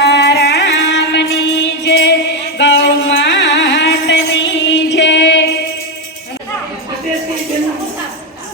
સીતારામની જય, ગૌ માતની જય.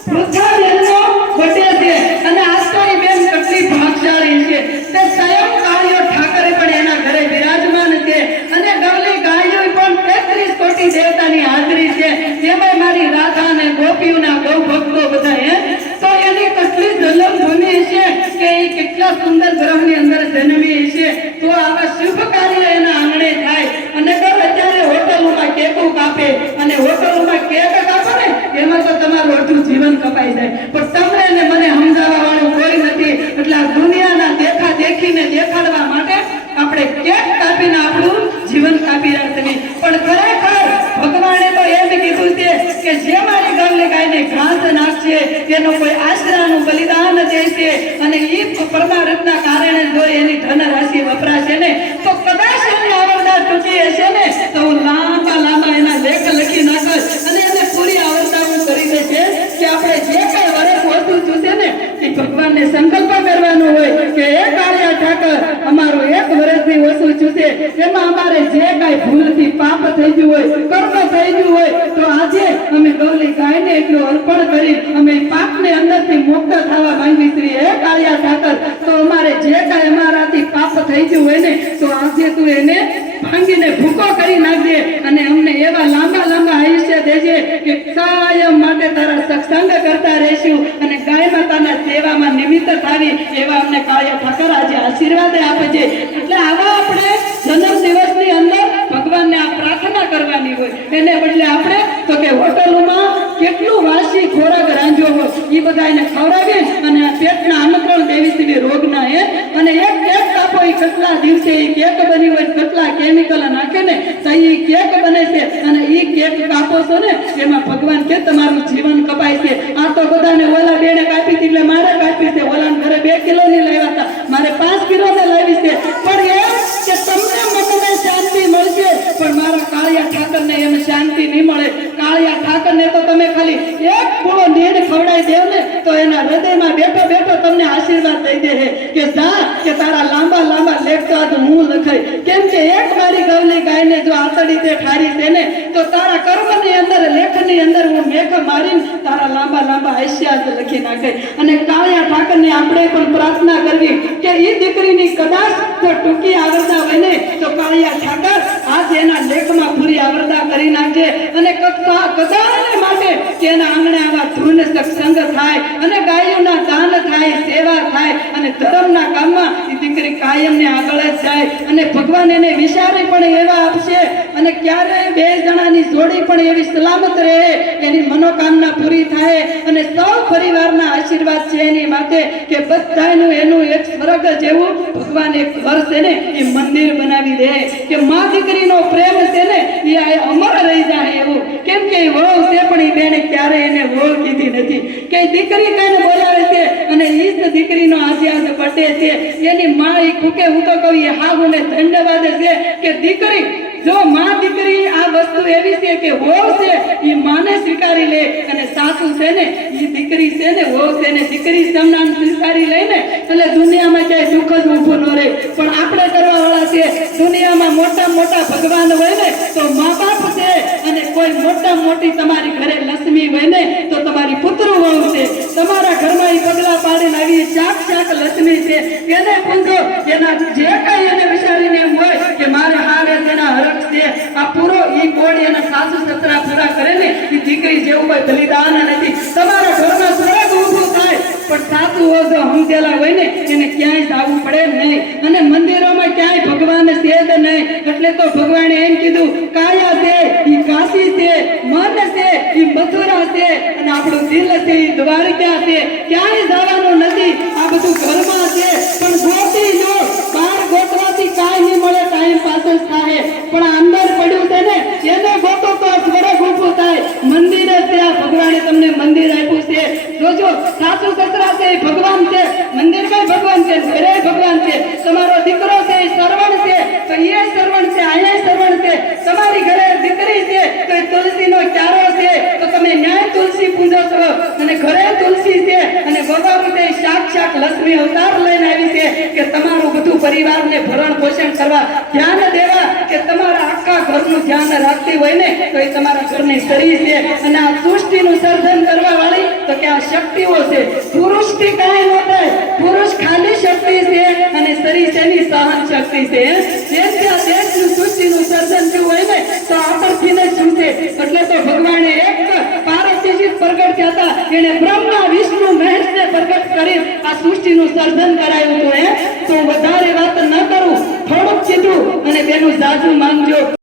વૃદ્ધાબેનનો બર્થડે છે અને આજ બેન કેટલી ભાગશાળી છે. તે સ્વયં કાળિયો ઠાકરે પણ એના ઘરે બિરાજમાન છે અને ગવલી ગાયો પણ 33 કોટી દેવતાની હાજરી છે. જેમાં મારી રાધા અને ગોપીઓના ગૌ ભક્તો બધા તો એની કેટલી જન્મભૂમિ છે કે એ કેટલા સુંદર ગ્રહની અંદર જન્મી છે. તો આવા શુભ કાર્ય એના આંગણે થાય અને અત્યારે હોટલોમાં કેકો કાપે અને હોટલોમાં કેક કાપે ને એમાં તો તમારું અડધું જીવન કપાઈ જાય. પણ તમને અને મને સમજાવવા વાળું કોઈ નથી. એટલે આ દુનિયાના દેખા દેખીને દેખાડવા માટે આપણે કેક કાપીને આપણું જીવન કાપી રાખવી. પણ ખરેખર ભગવાને તો એમ કીધું છે કે જે મારી ગવલી ગાયને ઘાસ નાખશે તેનો કોઈ આશરાનું બલિદાન દેશે અને એ પરમાર્થના કારણે જો એની ધન રાશિ વપરાશે ને તો કદાચ એની આવરદા ટૂંકી હશે ને તો હું લાંબા એના લેખ લખી નાખીશ અને એને પૂરી આવરદા હું કરી દેશે કે આપણે જે કઈ વર્ષ વસ્તુ જોશે ને એ ભગવાનને સંકલ્પ કરવાનો હોય કે એ કાળિયા ઠાકર અમારું 1 વર્ષથી ઓછું જોશે એમાં અમારે જે કઈ ભૂલથી પાપ થઈ ગયું હોય કર્મ થઈ ગયું હોય તો આજે અમે ગવલી ગાયને એટલું અર્પણ કરી અમે પાપને અંદરથી મુક્ત થવા માંગી છીએ. હે કાળિયા ઠાકર તો અમારે જે કઈ અમારાથી પાપ થઈ ગયું હોય ને તો આજે તું એને ભાંગીને ભૂકો કરી નાખજે અને અમને એવા લાંબા આયુષ્ય દેજે કે કાયમ માટે તારા સત્સંગ કરતા રહેશું અને ગાય માતાના સેવામાં નિમિત્ત થાવી એવા અમને કાળિયા ઠાકર આજે આશીર્વાદ આપજે. એટલે આવા આપણે જન્મ દિવસની અંદર ભગવાનને આ પ્રાર્થના કરવાની હોય એને બદલે આપણે તો કે હોટલોમાં કેટલું વાસી ખોરાક રાંધ્યો હોય એ બધા એને ખવડાવીએ અને આ પેટના અનુકૂળ દેવી રોગના અને એક કેક કાપો એ કેટલા દિવસે એ કેક બની હોય કેટલા કેમિકલ નાખે ને તો એ કેક બને છે અને એ કેક કાપો છો ને એમાં ભગવાન કે તમારું જીવન કપાય છે. આ તો બધાને ઓલા બેને કાપી હતી એટલે મારે કાપી છે. ઓલાને ઘરે 2 કિલોની લાવ્યા હતા મારે 5 કિલોની લાવી છે. પણ એમ કે તમને મનને શાંતિ મળશે પણ મારા કાળિયા ઠાકરને એમ શાંતિ નહીં મળે. કાળિયા ઠાકરને તો તમે ખાલી એક પૂળો નીર ખવડાવી દેવ ને તો એના હૃદયમાં બેઠો તમને આશીર્વાદ દઈ દે કે જા કે તારા લાંબા લેખ તો આજ હું લખાય. કેમ કે એક મારી ગવલી ગાયને જો આતડી તે ઠારી છે ને તો તારા કર્મની અંદર લેખની અંદર હું મેઘ મારીને તારા લાંબા આયુષ્ય લખી નાખે. અને કાળિયા ઠાકરને આપણે પણ પ્રાર્થના કરવી કે એ દીકરીની કદાચ જો ટૂંકી આવરદા હોય ને તો કાળિયા ઠાકર આજ એના લેખમાં પૂરી આવરદા કરી નાખે અને કદાચ માટે તેના આંગણે આવા ધૂન સત્સંગ થાય અને ગાયોના દાન થાય સેવા થાય અને ધર્મના કામમાં એ દીકરી કાયમને આગળ જ જાય અને ભગવાન એને વિચારે પણ એવા આપશે અને ક્યારેય 2 જણાની જોડી પણ એવી સલામત રહે એની મનોકામના પૂરી થાય અને સૌ પરિવારના આશીર્વાદ છે એની માટે કે બધાનું એનું એક સ્વર્ગ જેવું ભગવાન એક ઘર છે ને એ મંદિર બનાવી દે કે માં દીકરીનો પ્રેમ છે ને એ અમર રહી જાય એવું. કેમ કે વહુ છે પણ એ બેને ક્યારે એને વહુ કીધી નથી કે દીકરી કઈને બોલાવે છે અને ઈ જ દીકરીનો આજે બર્થડે છે એની માં એ કુકે હું તો કહું એ હાહુને ધન્યવાદ છે કે દીકરી જો માં દીકરી આ વસ્તુ એવી છે કે વહુ છે એ માને સ્વીકારી લે અને સાસુ છે ને એ દીકરી છે ને વહુ છે ને દીકરી સમાન સ્વીકારી લે ને એટલે દુનિયામાં ક્યાંય દુઃખ જ ઊભું ન રહે. પણ આપણે કરવા વાળા છે દુનિયામાં મોટા ભગવાન હોય ને તો મા બાપ છે અને કોઈ મોટી તમારી ઘરે લક્ષ્મી હોય ને તો તમારી પુત્ર વહુ છે. તમારા ઘરમાં એ પગલા પાડીને આવી ચાક લક્ષ્મી છે એને પૂછો એના જે કઈ એને વિચારીને એમ હોય કે મારે હારે તેના હરખ છે આ પૂરો ઈ કોડ એના સાસુ સસરા પૂરા કરે ને એ દીકરી જેવું કોઈ બલિદાન નથી. તમારા ઘરમાં સ્વર્ગ ઊભું થાય પણ સાસુ જો સમજેલા હોય ને એને ક્યાંય જવું પડે નહીં અને મંદિરોમાં ક્યાંય ભગવાન છે જ નહીં. એટલે તો ભગવાને એમ કીધું કાયા છે ઈ કાશી છે મન છે ઈ મથુરા છે અને આપણું દિલ છે ઈ દ્વારકા છે. ક્યાંય જવાનું નથી આ બધું ઘરમાં છે પણ ગોતી જો બહાર ગોતવાથી કાંઈ નહીં મળે ટાઈમ પાસ જ થાય પણ અંદર પડ્યું છે ને એને ગોતો તો સ્વર્ગ ઊભું થાય. મંદિર છે આ ભગવાને તમને મંદિર આપ્યું છે. જોજો સાસુ સસરા છે એ ભગવાન છે મંદિરમાં ભગવાન છે ઘરે ભગવાન છે. તમારો દીકરો છે એ શ્રવણ છે તો એ શ્રવણ છે અહીંયા શ્રવણ છે. તમારી ઘરે દીકરી છે તો એ તુલસીનો ક્યારો છે તો તમે ન્યાય તુલસી પૂજો છો અને ઘરે તુલસી છે અને ભગવાન છે સાક્ષાત લક્ષ્મી અવતાર લઈને આવી છે કે તમારું બધું પરિવારને ભરણ પોષણ ઘરનું ધ્યાન રાખતી હોય ને તો એ તમારા ઘરની સ્ત્રી છે અને આ સૃષ્ટિનું સર્જન કરવા વાળી તો કે આ શક્તિઓ છે પુરુષથી કાંઈ ન થાય પુરુષ ખાલી શક્તિ છે અને સ્ત્રી છે એની સહન શક્તિ છે જેમ કે આ દેશનું સૃષ્ટિનું સર્જન થયું હોય ને તો આપણથી જ શું છે એટલે તો ભગવાને એક પાર્વતીજી પ્રગટ થયા હતા એને બ્રહ્મા વિષ્ણુ મહેશને પ્રગટ કરી આ સૃષ્ટિનું સર્જન કરાયું હતું તો વધારે વાત ન કરું થોડુંક કીધું અને તેનું જાજુ માંગજો